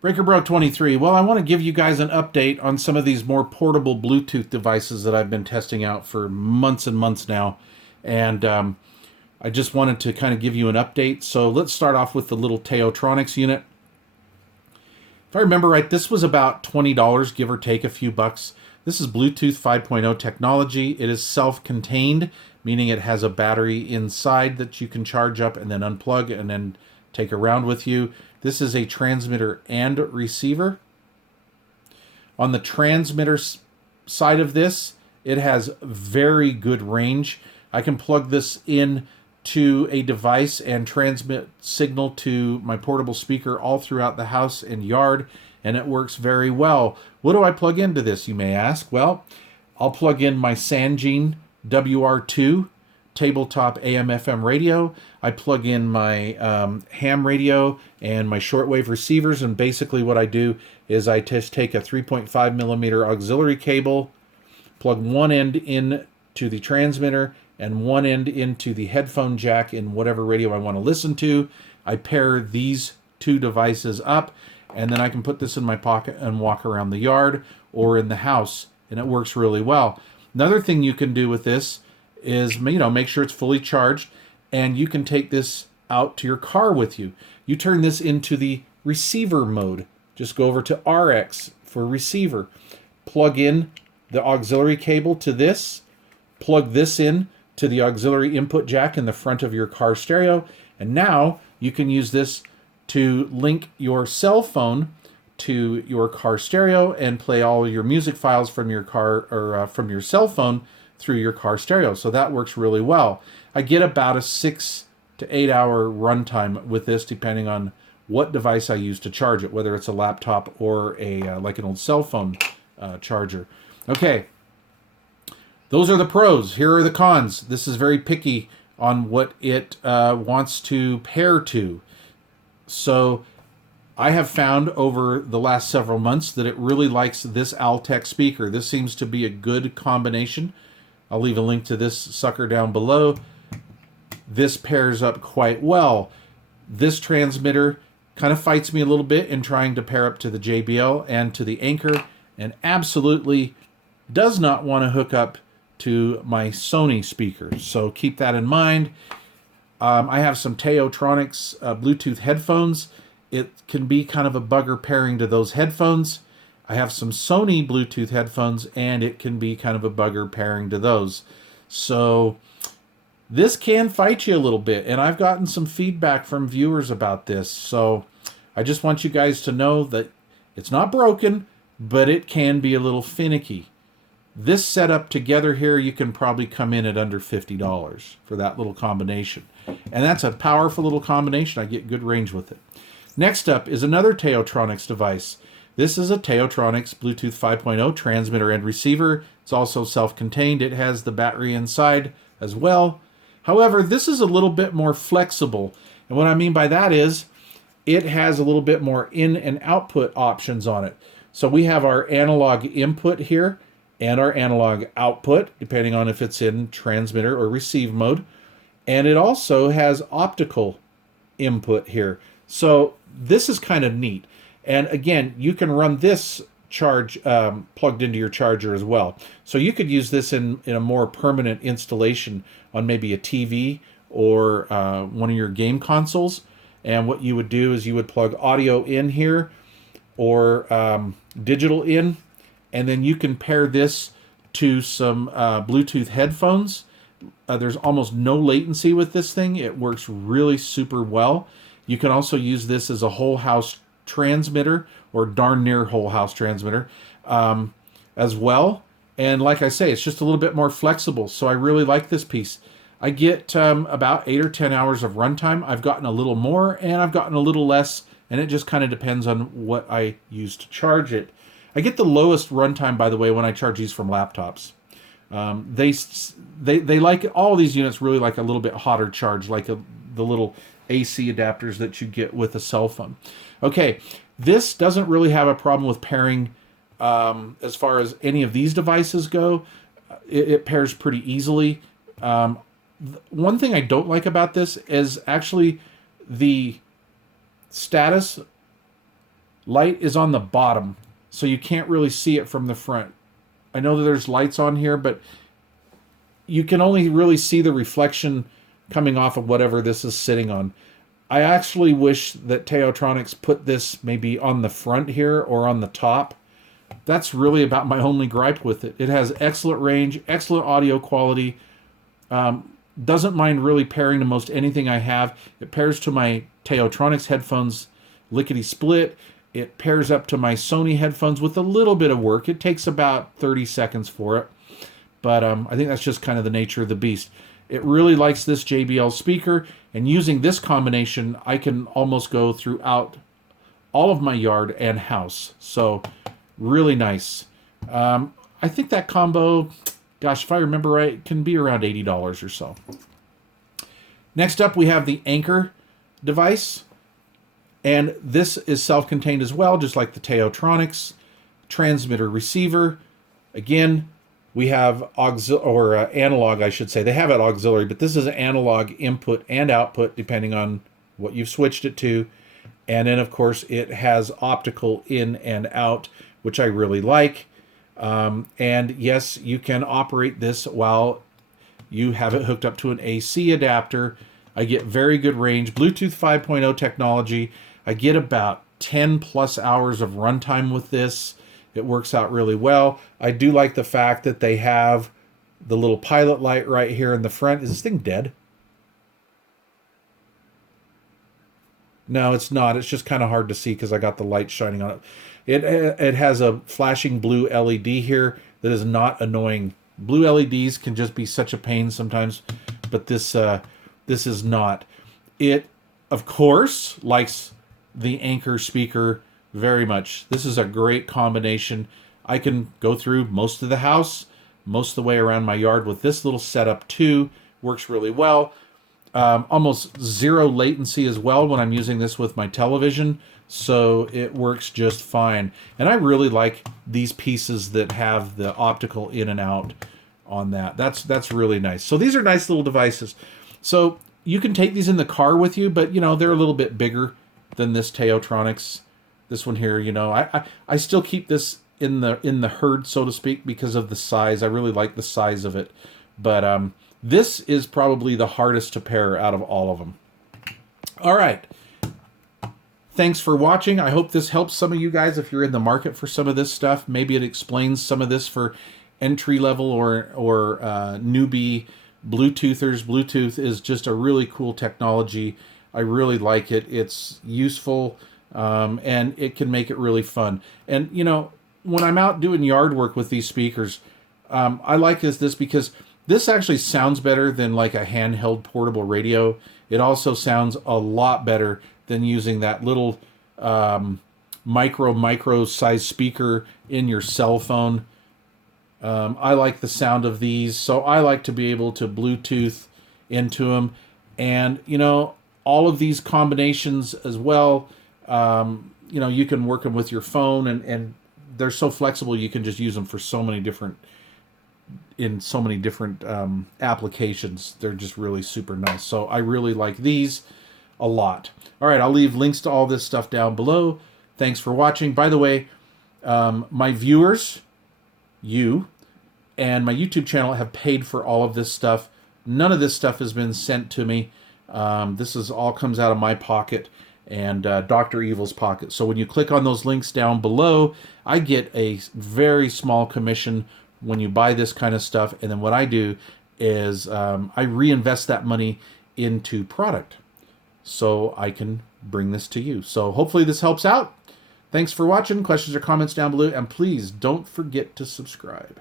Breaker Bro 23. Well, I want to give you guys an update on some of these more portable Bluetooth devices that I've been testing out for months and months now. And I just wanted to kind of give you an update. So let's start off with the little Taotronics unit. If I remember right, this was about $20, give or take a few bucks. This is Bluetooth 5.0 technology. It is self-contained, meaning it has a battery inside that you can charge up and then unplug and then take around with you. This is a transmitter and receiver. On the transmitter side of this, it has very good range. I can plug this in to a device and transmit signal to my portable speaker all throughout the house and yard, and it works very well. What do I plug into this, you may ask? Well, I'll plug in my Sangene WR2 tabletop AM/FM radio. I plug in my ham radio and my shortwave receivers, and basically what I do is I just take a 3.5 millimeter auxiliary cable, plug one end in to the transmitter and one end into the headphone jack in whatever radio I want to listen to. I pair these two devices up, and then I can put this in my pocket and walk around the yard or in the house, and it works really well. Another thing you can do with this is, make sure it's fully charged, and you can take this out to your car with you. You turn this into the receiver mode. Just go over to RX for receiver. Plug in the auxiliary cable to this. Plug this in to the auxiliary input jack in the front of your car stereo. And now you can use this to link your cell phone to your car stereo and play all your music files from your car or from your cell phone through your car stereo. So that works really well. I get about a 6 to 8 hour runtime with this, depending on what device I use to charge it, whether it's a laptop or a like an old cell phone charger. Okay, those are the pros. Here are the cons. This is very picky on what it wants to pair to. So I have found over the last several months that it really likes this Altec speaker. This seems to be a good combination. I'll leave a link to this sucker down below. This pairs up quite well. This transmitter kind of fights me a little bit in trying to pair up to the JBL and to the Anchor, and absolutely does not want to hook up to my Sony speakers. So keep that in mind. I have some Taotronics Bluetooth headphones. It can be kind of a bugger pairing to those headphones. I have some Sony Bluetooth headphones, and it can be kind of a bugger pairing to those. So this can fight you a little bit, and I've gotten some feedback from viewers about this. So I just want you guys to know that it's not broken, but it can be a little finicky. This setup together here, you can probably come in at under $50 for that little combination. And that's a powerful little combination. I get good range with it. Next up is another Taotronics device. This is a Taotronics Bluetooth 5.0 transmitter and receiver. It's also self-contained. It has the battery inside as well. However, this is a little bit more flexible. And what I mean by that is it has a little bit more in and output options on it. So we have our analog input here and our analog output, depending on if it's in transmitter or receive mode. And it also has optical input here. So this is kind of neat. And again, you can run this charge plugged into your charger as well. So you could use this in a more permanent installation on maybe a TV or one of your game consoles. And what you would do is you would plug audio in here or digital in, and then you can pair this to some Bluetooth headphones. There's almost no latency with this thing. It works really super well. You can also use this as a whole house transmitter, or darn near whole house transmitter as well. And like I say, it's just a little bit more flexible. So I really like this piece. I get about 8 or 10 hours of runtime. I've gotten a little more and I've gotten a little less, and it just kind of depends on what I use to charge it. I get the lowest runtime, by the way, when I charge these from laptops. They like, all these units really like a little bit hotter charge, like the little AC adapters that you get with a cell phone. Okay, this doesn't really have a problem with pairing as far as any of these devices go. It pairs pretty easily. One thing I don't like about this is actually the status light is on the bottom, so you can't really see it from the front. I know that there's lights on here, but you can only really see the reflection coming off of whatever this is sitting on. I actually wish that Taotronics put this maybe on the front here or on the top. That's really about my only gripe with it. It has excellent range, excellent audio quality. Doesn't mind really pairing to most anything I have. It pairs to my Taotronics headphones lickety split. It pairs up to my Sony headphones with a little bit of work. It takes about 30 seconds for it. But I think that's just kind of the nature of the beast. It really likes this JBL speaker, and using this combination, I can almost go throughout all of my yard and house. So, really nice. I think that combo, gosh, if I remember right, can be around $80 or so. Next up, we have the Anchor device. And this is self-contained as well, just like the Taotronics transmitter receiver. Again, we have analog, I should say. They have it auxiliary, but this is an analog input and output, depending on what you've switched it to. And then, of course, it has optical in and out, which I really like. And yes, you can operate this while you have it hooked up to an AC adapter. I get very good range. Bluetooth 5.0 technology. I get about 10 plus hours of runtime with this. It works out really well. I do like the fact that they have the little pilot light right here in the front. Is this thing dead? No, it's not. It's just kind of hard to see because I got the light shining on it. It has a flashing blue LED here that is not annoying. Blue LEDs can just be such a pain sometimes, but this is not. It, of course, likes the Anchor speaker very much. This is a great combination. I can go through most of the house, most of the way around my yard with this little setup too. Works really well. Almost zero latency as well when I'm using this with my television, so it works just fine. And I really like these pieces that have the optical in and out on that. That's really nice. So these are nice little devices. So you can take these in the car with you, but you know, they're a little bit bigger than this Taotronics. This one here, you know, I still keep this in the herd, so to speak, because of the size. I really like the size of it. But this is probably the hardest to pair out of all of them. All right. Thanks for watching. I hope this helps some of you guys if you're in the market for some of this stuff. Maybe it explains some of this for entry level or newbie Bluetoothers. Bluetooth is just a really cool technology. I really like it. It's useful. And it can make it really fun. And, you know, when I'm out doing yard work with these speakers, I like this because this actually sounds better than like a handheld portable radio. It also sounds a lot better than using that little micro size speaker in your cell phone. I like the sound of these, so I like to be able to Bluetooth into them. And, you know, all of these combinations as well, you know, you can work them with your phone, and they're so flexible. You can just use them for so many different applications. They're just really super nice. So I really like these a lot. All right, I'll leave links to all this stuff down below. Thanks for watching. By the way, my viewers, you, and my YouTube channel have paid for all of this stuff. None of this stuff has been sent to me. This is all comes out of my pocket and Dr. Evil's pocket. So when you click on those links down below, I get a very small commission when you buy this kind of stuff. And then what I do is I reinvest that money into product so I can bring this to you. So hopefully this helps out. Thanks for watching. Questions or comments down below. And please don't forget to subscribe.